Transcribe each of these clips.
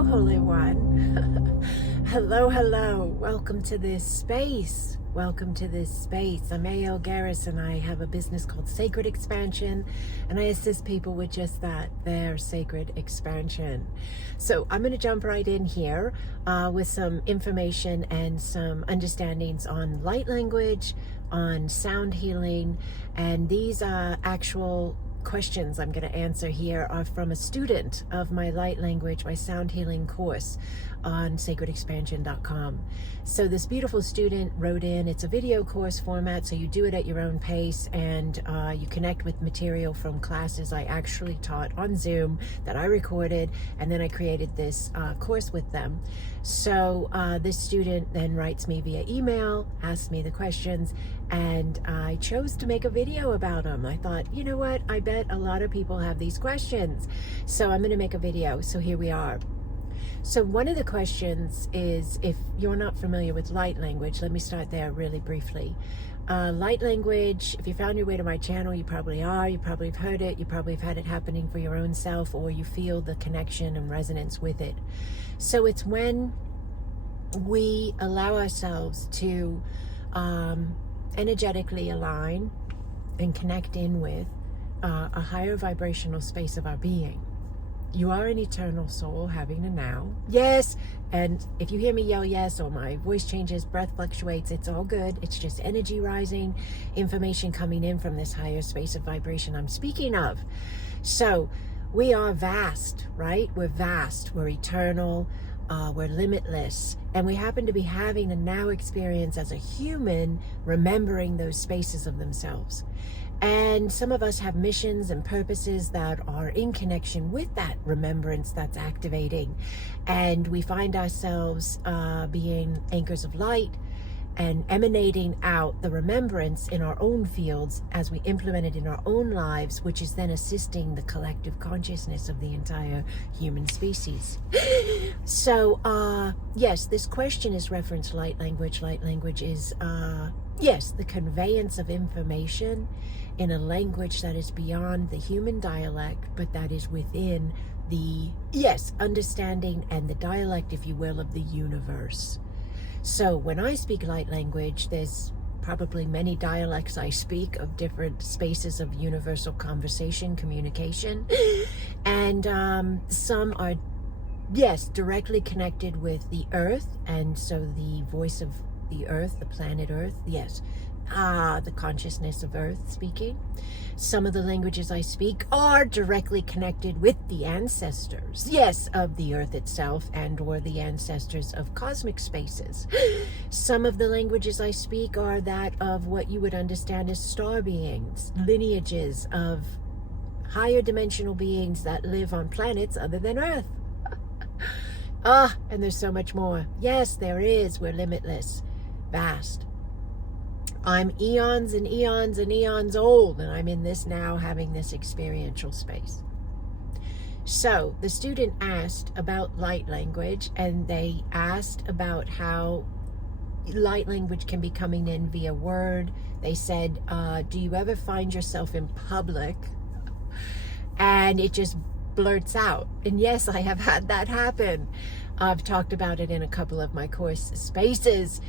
Hello, Holy One. Hello. Welcome to this space. Welcome to this space. I'm Garris, and I have a business called Sacred Expansion, and I assist people with just that, their sacred expansion. So I'm going to jump right in here with some information and some understandings on light language, on sound healing, and these are actual questions I'm going to answer here are from a student of my light language, my sound healing course on sacredexpansion.com. So this beautiful student wrote in, it's a video course format, so you do it at your own pace, and you connect with material from classes I actually taught on Zoom that I recorded, and then I created this course with them. So this student then writes me via email, asks me the questions, and I chose to make a video about them. I thought, you know what, I bet a lot of people have these questions, so I'm going to make a video. So here we are. So one of the questions is, if you're not familiar with light language, let me start there really briefly. Light language, if you found your way to my channel, you probably are, you probably have heard it, you probably have had it happening for your own self, or you feel the connection and resonance with it. So it's when we allow ourselves to energetically align and connect in with a higher vibrational space of our being. You are an eternal soul having a now. Yes, and if you hear me yell yes, or my voice changes, breath fluctuates, it's all good. It's just energy rising, information coming in from this higher space of vibration I'm speaking of. So we are vast, right? We're vast, we're eternal, we're limitless, and we happen to be having a now experience as a human, remembering those spaces of themselves. And some of us have missions and purposes that are in connection with that remembrance that's activating. And we find ourselves being anchors of light and emanating out the remembrance in our own fields as we implement it in our own lives, which is then assisting the collective consciousness of the entire human species. So, yes, this question is referenced light language. Light language is, yes, the conveyance of information in a language that is beyond the human dialect, but that is within the, yes, understanding and the dialect, if you will, of the universe. So when I speak light language, there's probably many dialects I speak of different spaces of universal conversation, communication, and some are, yes, directly connected with the earth, and so the voice of the earth, the planet Earth, yes, the consciousness of Earth speaking. Some of the languages I speak are directly connected with the ancestors, yes, of the Earth itself, and or the ancestors of cosmic spaces. Some of the languages I speak are that of what you would understand as star beings, lineages of higher dimensional beings that live on planets other than Earth. And there's so much more. Yes, there is. We're limitless, vast. I'm eons and eons and eons old, and I'm in this now, having this experiential space. So the student asked about light language, and they asked about how light language can be coming in via word. They said, do you ever find yourself in public and it just blurts out? And yes, I have had that happen. I've talked about it in a couple of my course spaces.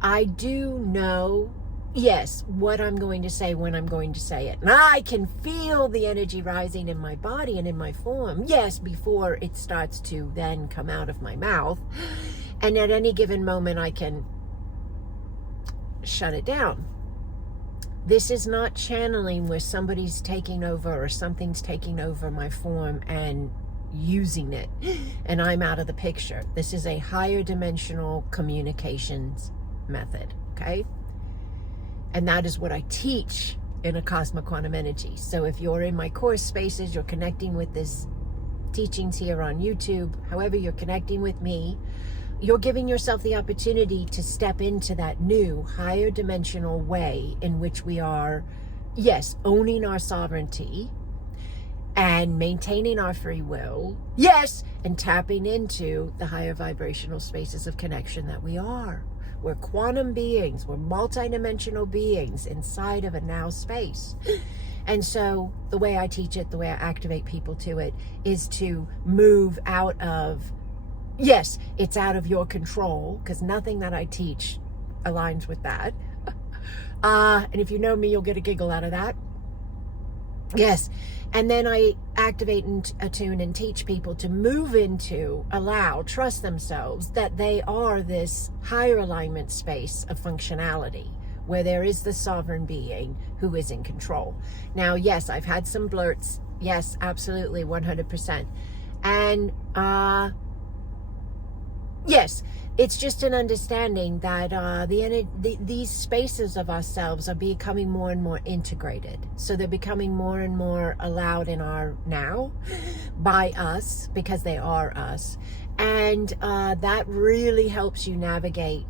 I do know, yes, what I'm going to say when I'm going to say it. And I can feel the energy rising in my body and in my form, yes, before it starts to then come out of my mouth. And at any given moment, I can shut it down. This is not channeling where somebody's taking over or something's taking over my form and using it, and I'm out of the picture. This is a higher dimensional communications method, okay? And that is what I teach in Acasma Quantum Energy. So if you're in my course spaces, you're connecting with this teachings here on YouTube, however you're connecting with me, you're giving yourself the opportunity to step into that new, higher dimensional way in which we are, yes, owning our sovereignty and maintaining our free will, yes, and tapping into the higher vibrational spaces of connection that we are. We're quantum beings. We're multidimensional beings inside of a now space. And so the way I teach it, the way I activate people to it, is to move out of, yes, it's out of your control, because nothing that I teach aligns with that. And if you know me, you'll get a giggle out of that. Yes. And then I activate and attune and teach people to move into, allow, trust themselves that they are this higher alignment space of functionality where there is the sovereign being who is in control. Now, yes, I've had some blurts. Yes, absolutely, 100%. And yes, it's just an understanding that these spaces of ourselves are becoming more and more integrated. So they're becoming more and more allowed in our now by us, because they are us. And that really helps you navigate,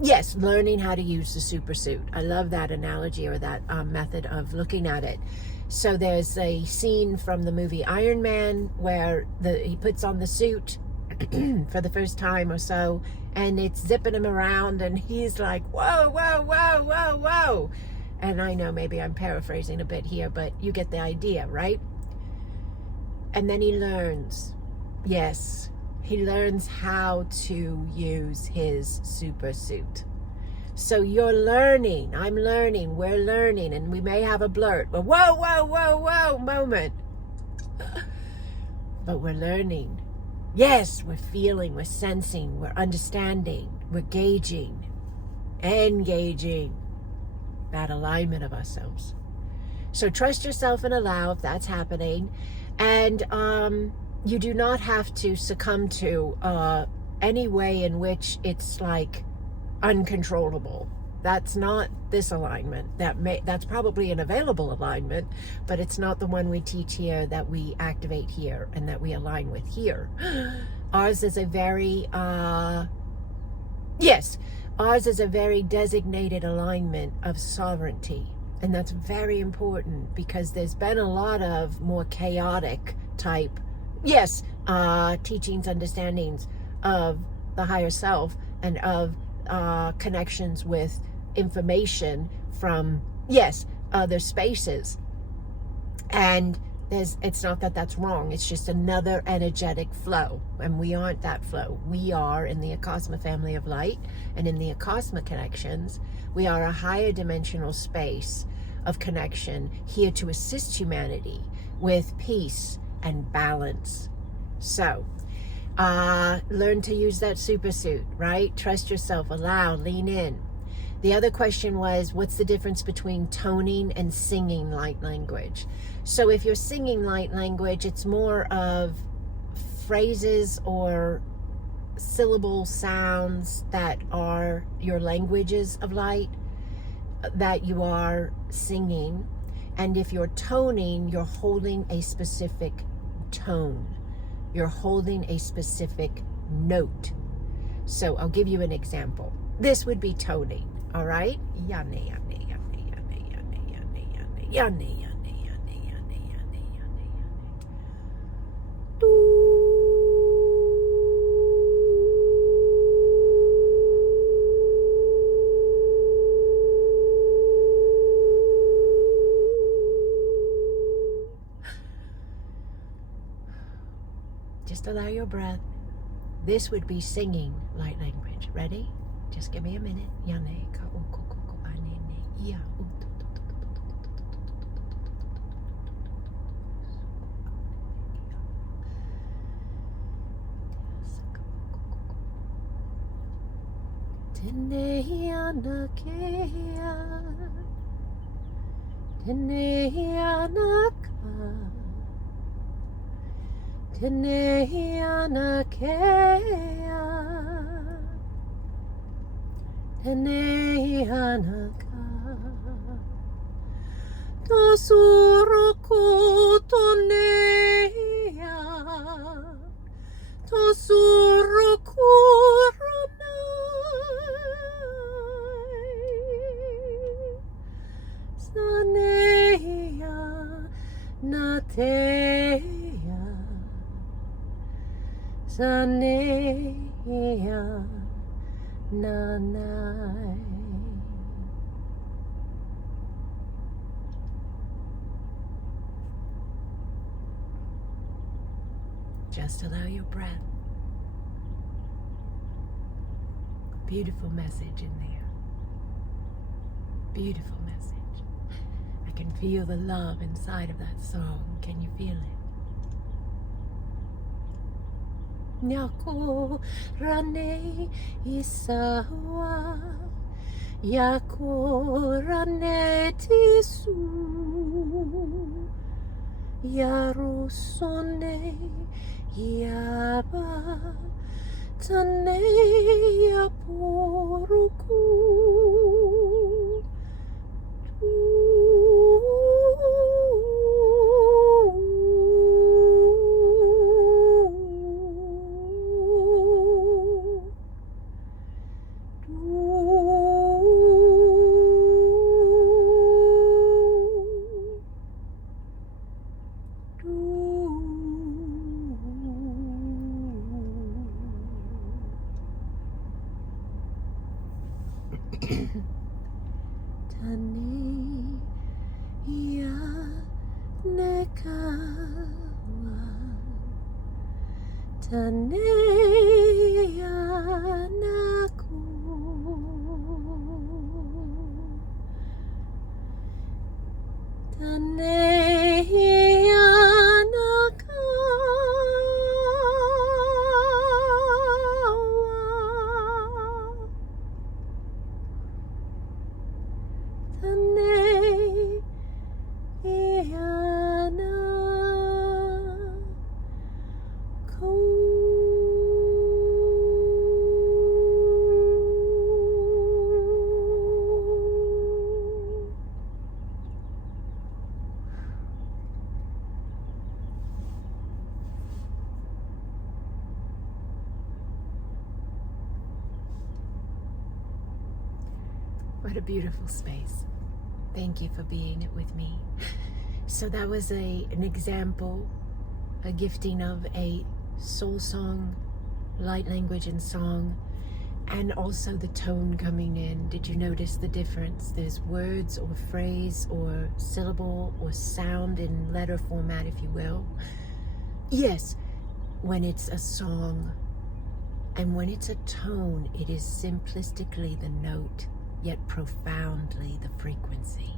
yes, learning how to use the supersuit. I love that analogy, or that method of looking at it. So there's a scene from the movie Iron Man where he puts on the suit for the first time or so, and it's zipping him around, and he's like, whoa, whoa, whoa, whoa, whoa. And I know maybe I'm paraphrasing a bit here, but you get the idea, right? And then he learns, yes, he learns how to use his super suit. So you're learning, I'm learning, we're learning, and we may have a blurt, a whoa, whoa, whoa, whoa moment. But we're learning. Yes, we're feeling, we're sensing, we're understanding, we're gauging, engaging that alignment of ourselves. So trust yourself and allow if that's happening. And you do not have to succumb to any way in which it's like uncontrollable. That's not this alignment. That's probably an available alignment, but it's not the one we teach here, that we activate here, and that we align with here. Ours is a very designated alignment of sovereignty. And that's very important, because there's been a lot of more chaotic type, teachings, understandings of the higher self, and of connections with information from, other spaces. And it's not that that's wrong. It's just another energetic flow. And we aren't that flow. We are in the Acasma family of light. And in the Acasma connections, we are a higher dimensional space of connection, here to assist humanity with peace and balance. So, learn to use that supersuit, right? Trust yourself, allow, lean in. The other question was, what's the difference between toning and singing light language? So if you're singing light language, it's more of phrases or syllable sounds that are your languages of light that you are singing. And if you're toning, you're holding a specific tone. You're holding a specific note. So I'll give you an example. This would be toning, all right? Yane, yane, yane, yane, yane, yane, yane, yane, yane, yane, yane, yane, yane. Just allow your breath. This would be singing light language. Ready? Just give me a minute. Just allow your breath. Beautiful message in there. Beautiful message. I can feel the love inside of that song. Can you feel it? Nyako rane isawa, yako rane tisu, yarosone yaba, tane yaporuku. Tane ya nekawa, tane ya naku, tane ya What a beautiful space. Thank you for being it with me. So that was an example, a gifting of a soul song, light language and song, and also the tone coming in. Did you notice the difference? There's words or phrase or syllable or sound in letter format, if you will. Yes, when it's a song. And when it's a tone, it is simplistically the note, yet profoundly the frequency.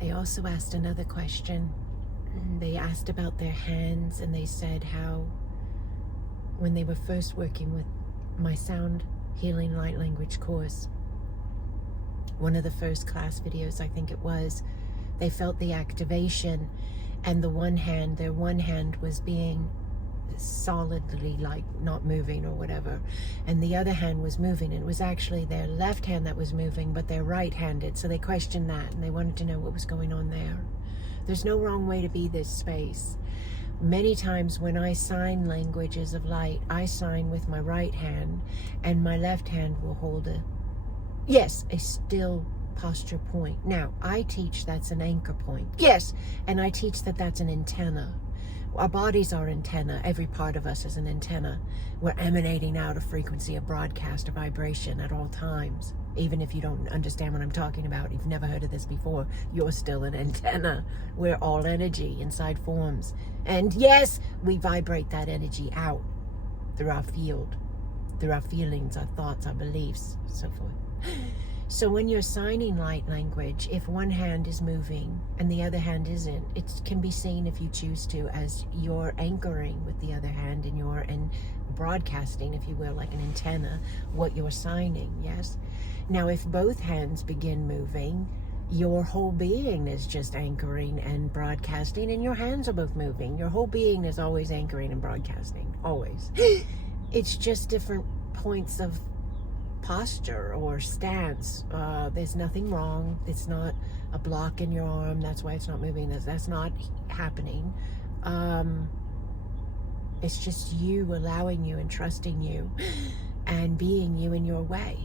They also asked another question. They asked about their hands, and they said how when they were first working with my sound healing light language course, one of the first class videos, I think it was, they felt the activation, and their one hand was being solidly like not moving or whatever, and the other hand was moving, and it was actually their left hand that was moving, but they're right-handed. So they questioned that, and they wanted to know what was going on there. There's no wrong way to be this space. Many times when I sign languages of light, I sign with my right hand, and my left hand will hold a still posture point. Now, I teach that's an anchor point. Yes, and I teach that that's an antenna. Our bodies are antenna. Every part of us is an antenna. We're emanating out a frequency, a broadcast, a vibration at all times. Even if you don't understand what I'm talking about, you've never heard of this before, you're still an antenna. We're all energy inside forms. And yes, we vibrate that energy out through our field, through our feelings, our thoughts, our beliefs, so forth. So when you're signing light language, if one hand is moving and the other hand isn't, it can be seen, if you choose to, as you're anchoring with the other hand and broadcasting, if you will, like an antenna, what you're signing, yes? Now, if both hands begin moving, your whole being is just anchoring and broadcasting, and your hands are both moving. Your whole being is always anchoring and broadcasting, always. It's just different points of posture or stance. There's nothing wrong. It's not a block in your arm. That's why it's not moving. That's not happening. It's just you allowing you and trusting you and being you in your way.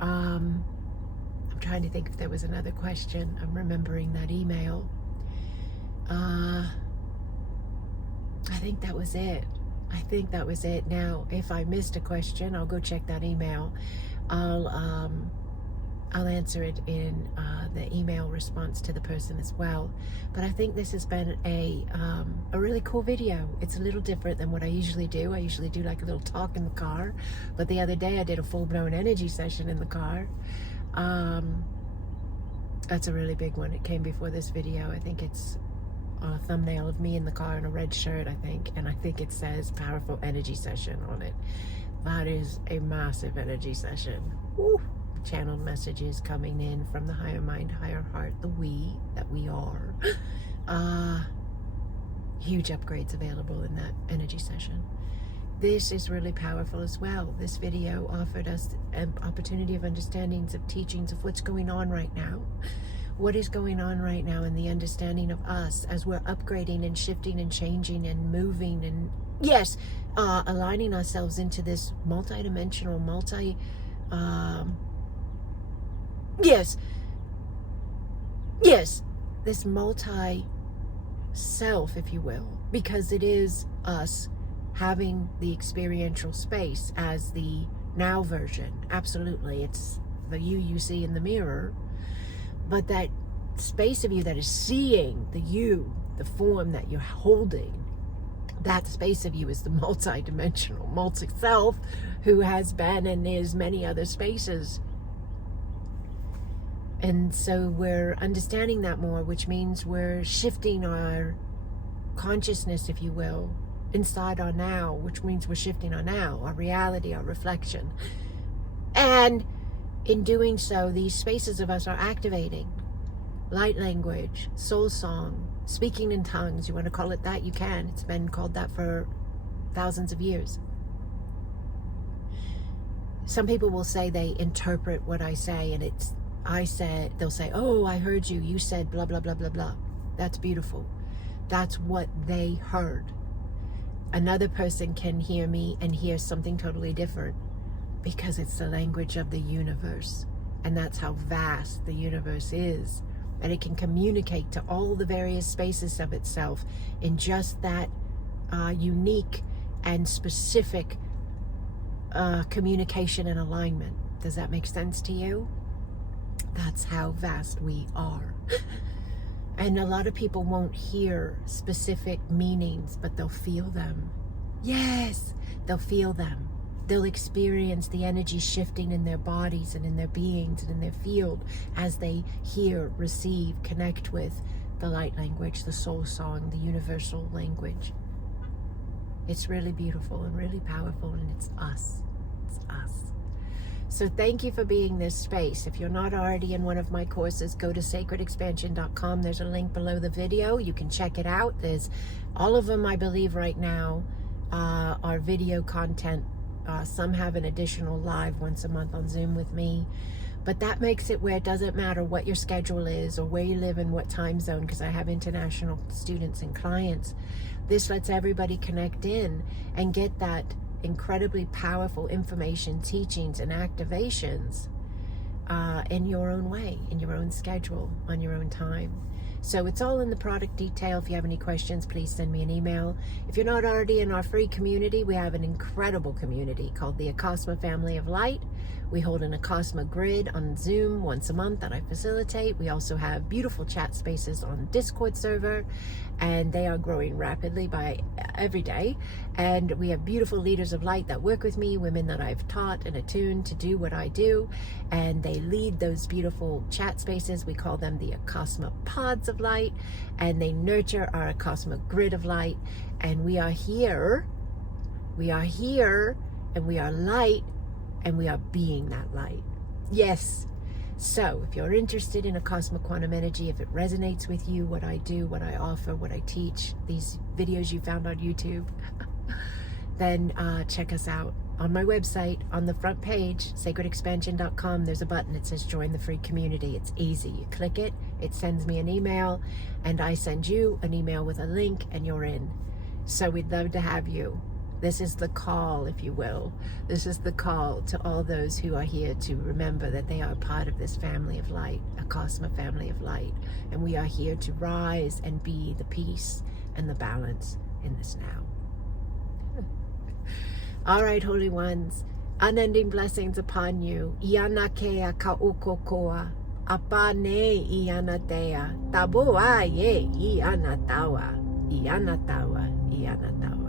I'm trying to think if there was another question. I'm remembering that email. I think that was it. Now, if I missed a question, I'll go check that email. I'll I'll answer it in the email response to the person as well. But I think this has been a really cool video. It's a little different than what I usually do. I usually do like a little talk in the car, but the other day I did a full-blown energy session in the car. That's a really big one. It came before this video. I think it's a thumbnail of me in the car in a red shirt, I think, and I think it says powerful energy session on it. That is a massive energy session. Woo! Channeled messages coming in from the higher mind, higher heart, the we that we are. Huge upgrades available in that energy session. This is really powerful as well. This video offered us an opportunity of understandings, of teachings of what's going on right now. What is going on right now in the understanding of us as we're upgrading and shifting and changing and moving and, yes, aligning ourselves into this multi-dimensional, this multi-self, if you will, because it is us having the experiential space as the now version. Absolutely, it's the you see in the mirror, but that space of you that is seeing the you, the form that you're holding, that space of you is the multi-dimensional, multi-self who has been and is many other spaces. And so we're understanding that more, which means we're shifting our consciousness, if you will, inside our now, which means we're shifting our now, our reality, our reflection. And in doing so, these spaces of us are activating. Light language, soul song, speaking in tongues, you want to call it that, you can. It's been called that for thousands of years. Some people will say they interpret what I say, and they'll say, oh, I heard you, you said blah, blah, blah, blah, blah. That's beautiful. That's what they heard. Another person can hear me and hear something totally different because it's the language of the universe. And that's how vast the universe is. And it can communicate to all the various spaces of itself in just that unique and specific communication and alignment. Does that make sense to you? That's how vast we are. And a lot of people won't hear specific meanings, but they'll feel them. Yes, they'll feel them. They'll experience the energy shifting in their bodies and in their beings and in their field as they hear, receive, connect with the light language, the soul song, the universal language. It's really beautiful and really powerful, and it's us. It's us. So thank you for being this space. If you're not already in one of my courses, go to sacredexpansion.com. There's a link below the video. You can check it out. There's all of them, I believe, right now are video content. Some have an additional live once a month on Zoom with me. But that makes it where it doesn't matter what your schedule is or where you live in what time zone, because I have international students and clients. This lets everybody connect in and get that incredibly powerful information, teachings, and activations in your own way, in your own schedule, on your own time. So it's all in the product detail. If you have any questions, please send me an email. If you're not already in our free community, we have an incredible community called the Acasma Family of Light. We hold an Acasma grid on Zoom once a month that I facilitate. We also have beautiful chat spaces on Discord server, and they are growing rapidly by every day. And we have beautiful leaders of light that work with me, women that I've taught and attuned to do what I do, and they lead those beautiful chat spaces. We call them the Acasma Pods of Light, and they nurture our Acasma grid of light. And we are here, and we are light, and we are being that light. Yes. So if you're interested in Acasma Quantum Energy, if it resonates with you, what I do, what I offer, what I teach, these videos you found on YouTube, then check us out on my website. On the front page, sacredexpansion.com, there's a button that says join the free community. It's easy. You click it, it sends me an email, and I send you an email with a link, and you're in. So we'd love to have you. This is the call, if you will. This is the call to all those who are here to remember that they are part of this family of light, a Acasma family of light. And we are here to rise and be the peace and the balance in this now. All right, holy ones. Unending blessings upon you. Iana kea kaukokoa. Apane iana dea. Taboa ye iana tawa. Iana tawa. Iana tawa.